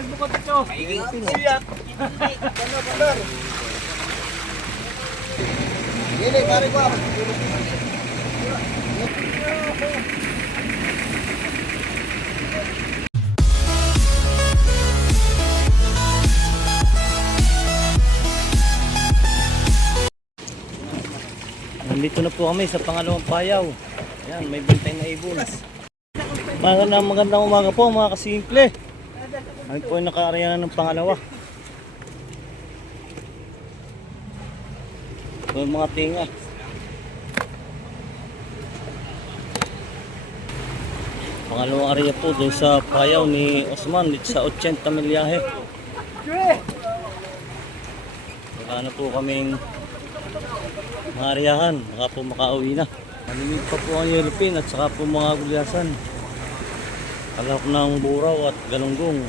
Pinagbukod ito. Siyak. Benar. Ini pare ko. Nandito na po kami sa pangalawang payaw. Ayan, may bantay na ibon. Magandang umaga po mga kasimple. Kami po ay nakaarya na ng pangalawa. Ito yung mga tinga. Pangalawang area po dun sa payaw ni Osman dito sa 80 milyahe. Wala na po kaming maariyahan, baka po makauwi na. Malimit pa po ang yellow pin at saka po mga gulyasan. Kalap ng buraw at galunggong.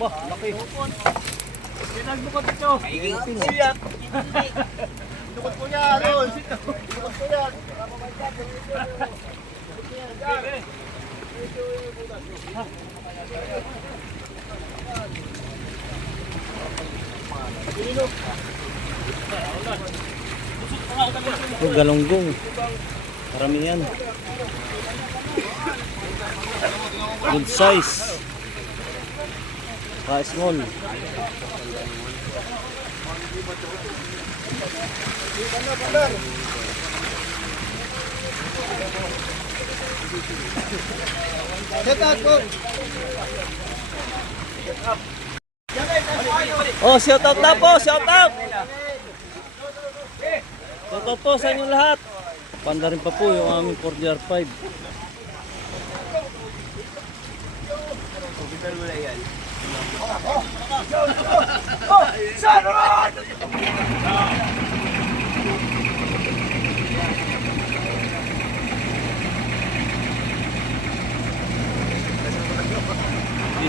Bah, laki. Pinagbukod ito. Siyak. Dukot ko niya, Ron. Dukot ko yan. Ito galunggong. Karamihan. Good size. Small. Benar. Set up po. Oh, shout out na po, shout out. Shout out po sa inyong lahat. Panda rin pa po yung aming 4DR5.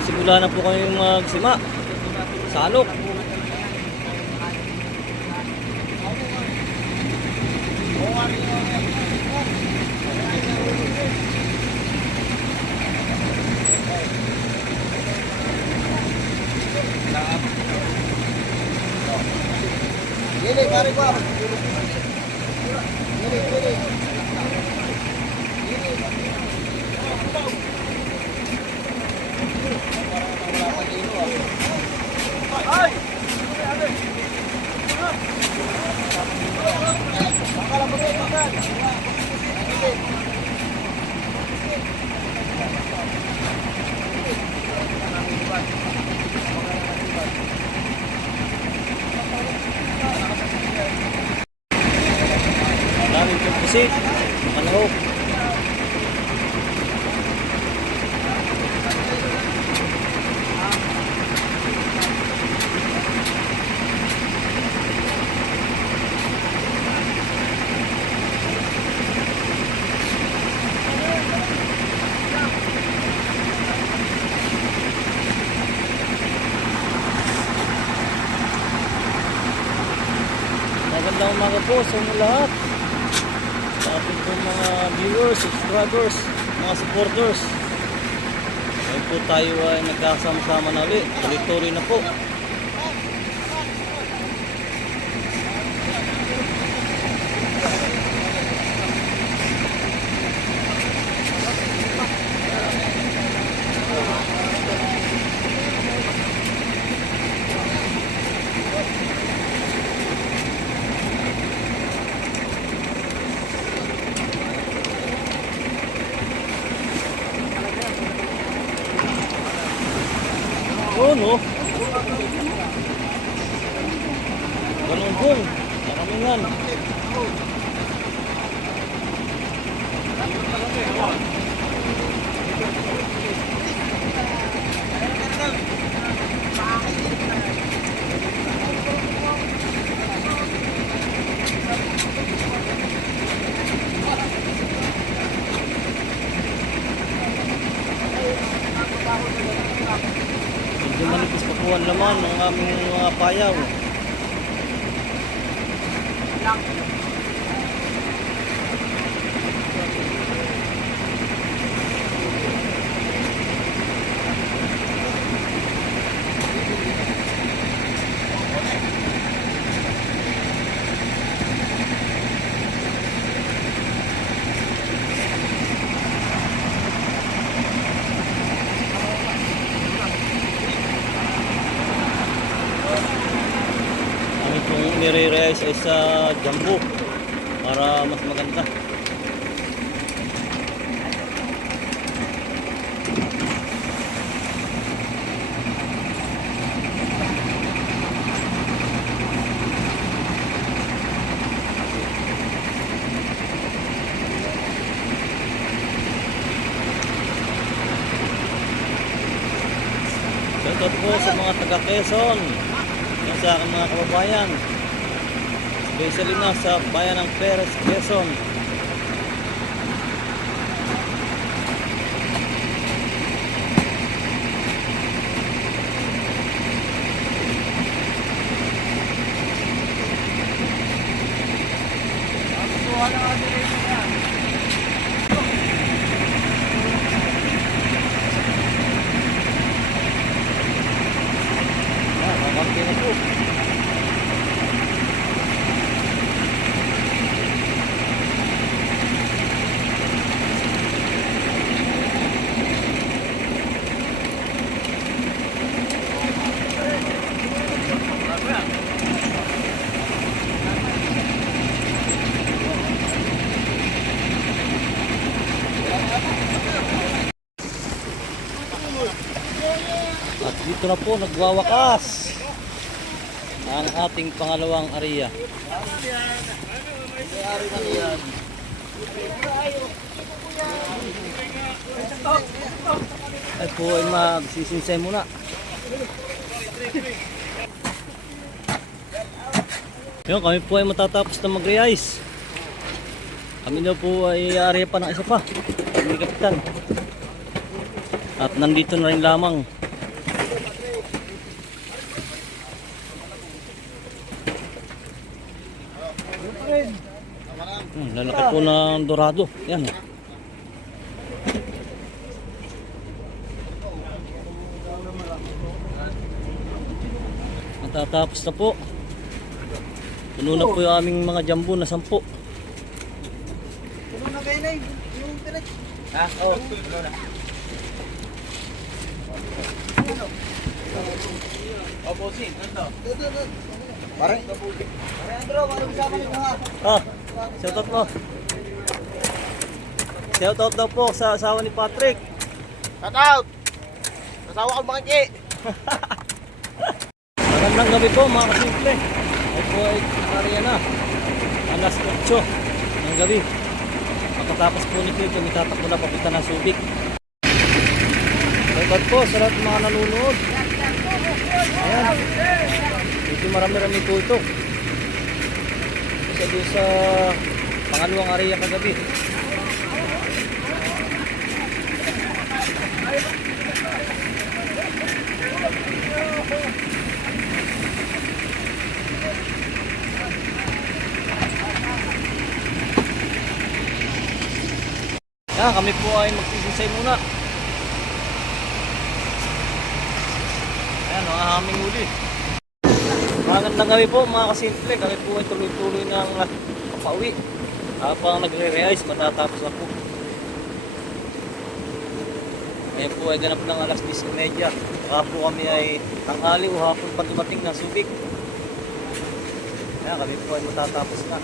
Simula na po kami magsima. Salok. Ini pare ko. Ini. Ay! Daming pagpusit. Makalahok. Magandang umaga po sa inyo lahat. Sa ating po mga viewers, subscribers, mga supporters. Ngayon po tayo ay nagkasama-sama na ulit. Tuloy-tuloy na po. Oh no. Galunggong. Karamihan. Medyo manipis pa po ang laman ng aming mga payaw. nire-realize ay sa jumbo para mas maganda. Shoutout po sa mga taga Quezon, yan sa aking mga kababayan, especially na sa bayan ng Perez, Quezon. Kakampi na po. At dito na po nagwawakas ang ating pangalawang area. Ay po ay magsisinsay muna. Yun, kami po ay matatapos na mag-re-ice. Kami na po ay area pa ng isa pa. Kami kapitan. At nandito na rin lamang. Lalaki po ng dorado. Yan. Matatapos na po. Puno na po yung aming mga jumbo na 10. Puno na kayo na yung pinag... Ha? Oo. Puno na. Obosin, ano? Pare? Pare Andro, marami sa akin ha. Ah, shoutout mo. Shoutout daw po sa asawa ni Patrick. Shout out! Kasawa ko mga ki! Magandang gabi po mga kasimple. Ay po ay area na. Alas 8 ng gabi. Pagkatapos po ni Kito, may tatakbo na papunta ng Subic. Shoutout po sa lahat ng mga nanonood. Ayan. Ito marami-rami po ito. Isa doon sa pangalawang area kagabi. Yan, kami po ay magsisinsay muna. Ayan, ang aming huli. Magandang gabi po mga kasimple. Kami po ay tuloy-tuloy ng pauwi. Habang nagre-realize, matatapos na po. Ngayon po ay ganap ng alas 10:30. Baka po kami ay tanghali o hapon pa dumating ng Subic. Ayan, kami po ay matatapos na.